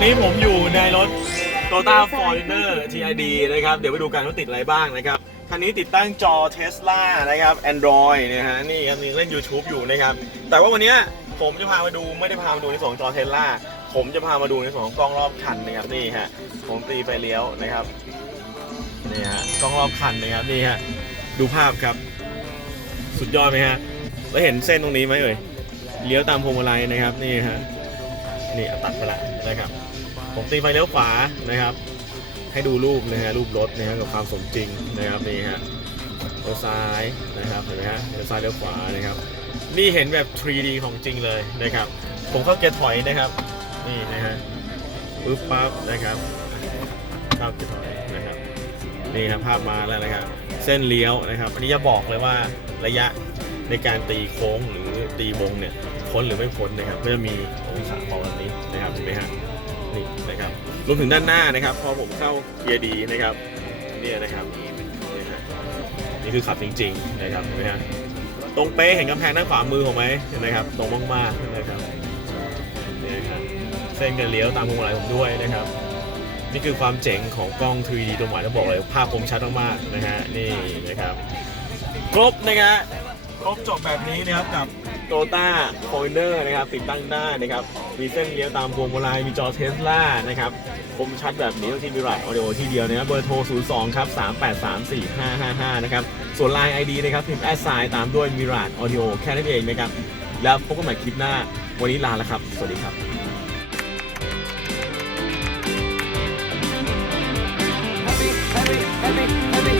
วันนี้ผมอยู่ในรถ Toyota Fortuner TID นะครับ เดี๋ยวไปดูกันว่าติดอะไรบ้างนะครับ คันนี้ติดตั้งจอ Tesla นะครับ Android นะฮะ นี่ครับนี่เล่น YouTube อยู่นะครับ แต่ว่าวันเนี้ยผมจะพามาดูไม่ได้พามาดูในส่วนของจอ Tesla ผมจะพามาดูในส่วนของกล้องรอบคันนะครับนี่ฮะผมตีไฟเลี้ยวนะครับนี่ฮะกล้องรอบคันนะครับนี่ฮะดูภาพครับ สุดยอดไหมฮะแล้วเห็นเส้นตรงนี้ไหมเอ่ยเลี้ยวตามพวงมาลัยนะครับนี่ฮะ นี่ตัดไปละนะครับ ผมตีไฟเลี้ยวขวานะครับ ให้ดูรูปนะฮะรูปรถนะฮะกับความสมจริงนะครับนี่ฮะเลี้ยวซ้ายนะครับเห็นไหมฮะเลี้ยวซ้ายเลี้ยวขวานะครับ นี่เห็นแบบ 3D ของจริงเลยนะครับ ผมเข้าเกียร์ถอยนะครับนี่นะฮะปึ๊บปั๊บนะครับเข้าเกียร์ถอยนะครับนี่ครับภาพมาแล้วนะครับ เส้นเลี้ยวนะครับ อันนี้จะบอกเลยว่าระยะในการตีโค้งหรือตีวงเนี่ย พ้นหรือไม่พ้นนะครับไม่จะมีองศาบอกแบบนี้นะครับเห็นไหมฮะนี่นะครับรวมถึงด้านหน้านะครับ พอผมเข้าเกียร์ดีนะครับเนี่ยนะครับนี่คือขับจริง ๆ นะครับเห็นไหมฮะตรงเป๊ะเห็นกำแพงด้านขวามือผมไหมเห็นไหมครับ ตรงมากๆนะครับนี่ครับเส้นกันเลี้ยวตามพวงมาลัยผมด้วยนะครับ นี่คือความเจ๋งของกล้อง 3D ตัวใหม่ต้องบอกเลยภาพคมชัดมากๆนะฮะนี่นะครับ ครบนะครับครบจบแบบนี้นะครับกับ t o y o t a f o r t u n e r นะครับติดตั้งได้นะครับมีเส้นเลี้ยวตามพวงมาลัยมีจอเทสลานะครับคมชัดแบบนี้ที่มีรายออดิโอที่เดียวนะครับเบอร์โทร 02 ครับ 3834555 นะครับ ส่วน Line ID นะครับพิมพ์แอดไซน์ตามด้วยมิราดออดิโอแค่นั้นเองนะครับ แล้วพบกันใหม่คลิปหน้า วันนี้ลาแล้วครับ สวัสดีครับ Happy, happy, happy, happiness